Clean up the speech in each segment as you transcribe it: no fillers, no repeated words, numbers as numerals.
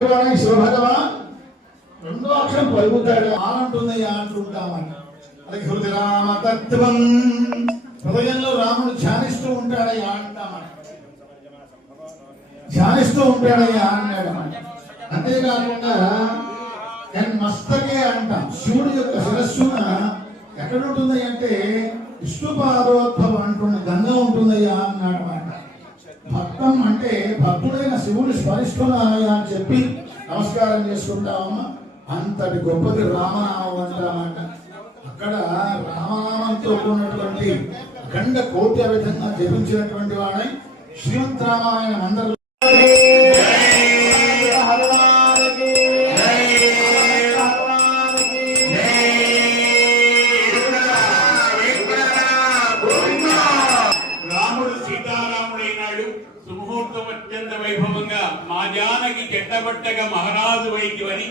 శివభగవాన్ రెండో అక్షరం పలుకుతాడు అంటుందయ్యా అంటుంటామని అలాగే హృదయ రామతత్వం హృదయంలో రాముడు ధ్యానిస్తూ ఉంటాడయ్యా అంటామని ధ్యానిస్తూ ఉంటాడయ్యా అన్నాడమని. అంతేకాకుండా మస్తకే అంటాం. శివుడి యొక్క శిరస్సున ఎక్కడుంటుంది అంటే విష్ణుపాదోద్భవం అంటున్న గంగ ఉంటుందయ్యా అన్నాడమాట. భక్తం అంటే భక్తుడైన శివుని స్మరిస్తున్నానయ్యా అని చెప్పి నమస్కారం చేసుకుంటామమ్మా. అంతటి గొప్పది రామనామం అంటామంట. అక్కడ రామనామంతో కూడినటువంటి గండ కోటి విధంగా జపించినటువంటి వాడై శ్రీమద్ రామాయణం అందరూ అత్యంత వైభవంగా మా జానకి చెట్టబట్టగా మహారాజు వైద్యమని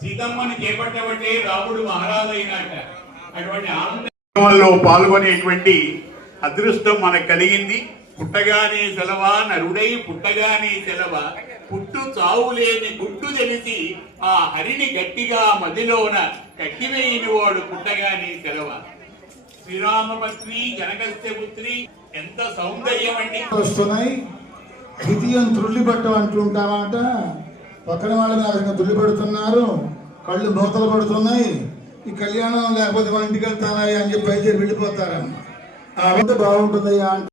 సీతమ్మని చేపట్టబట్టే రాముడు మహారాజు అయినట్ట. అటువంటి ఆనందంలో పాల్గొనేటువంటి అదృష్టం మనకు కలిగింది. పుట్టగానే సెలవ నరుడై పుట్టగానే సెలవ పుట్టు చావులేని గుట్టు తెలిసి ఆ హరిని గట్టిగా మదిలోన కట్టివేయిన వాడు పుట్టగానే సెలవ. శ్రీరామపత్ని జనకస్య పుత్రి ఎంత సౌందర్యం అండి. వస్తున్నాయి ద్వితీయం తుళ్ళిపట్టం అంటుంటామాట. పక్కన వాళ్ళ మీద తుళ్ళిపడుతున్నారు, కళ్ళు మూతలు పడుతున్నాయి. ఈ కళ్యాణం లేకపోతే మన ఇంటికి వెళ్తానాయి అని చెప్పి అయితే వెళ్ళిపోతారమ్మ. ఆ బాగుంటుందయ్యా.